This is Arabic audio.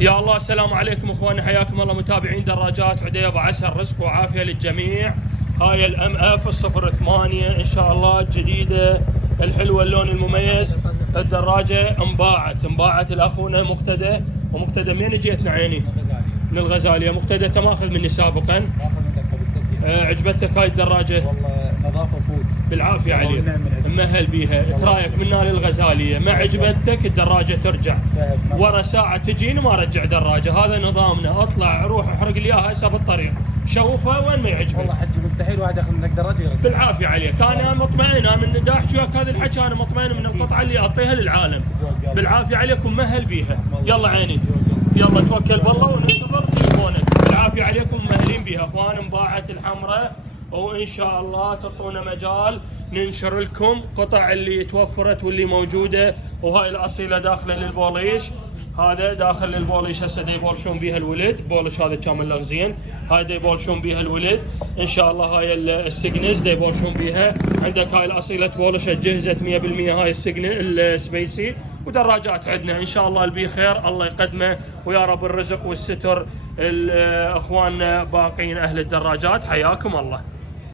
يا الله السلام عليكم اخواني، حياكم الله متابعين دراجات عديبة، عسى رزق وعافية للجميع. هاي الام اف 08 ان شاء الله الجديدة الحلوة، اللون المميز. الدراجة انباعت لاخونا مقتدى. ومقتدى منين جيتنا عيني؟ من الغزالية. مقتدى انت ماخذ مني سابقا، عجبتك هاي الدراجة؟ والله نظافة وفود بالعافية عليك، مهل بيها. ترايك منا للغزالية، ما عجبتك الدراجة ترجع ورا ساعة تجيني ما رجع دراجة. هذا نظامنا، اطلع روح احرق لي اياها هسه بالطريق، شوفها وين ما يعجبك. والله حجي مستحيل واحد ياخذ منك دراجة يرجع. بالعافية عليك، انا مطمئن، انا من دا احكي وياك هذا الحكي انا مطمئن من القطعة اللي اعطيها للعالم. بالعافية عليكم، مهل بيها. يلا عيني، يلا توكل بالله وننتظر تليفونك. بالعافية عليكم، مهلين بيها اخوان. انباعت الحمراء، وان شاء الله تعطونا مجال ننشر لكم قطع اللي توفرت واللي موجوده. وهاي الاصيله داخله للبوليش، هذا داخل للبوليش. هسه دا يبولشون بيها الولد، بولش هذا كامل لغزين، هاي دا يبولشون بيها الولد ان شاء الله. هاي السجنز دا يبولشون بيها. عندك هاي الاصيله بولشت جهزت 100%. هاي السجن السبيسي. ودراجات عندنا ان شاء الله البي خير، الله يقدمه ويا رب الرزق والستر. اخواننا باقين اهل الدراجات، حياكم الله.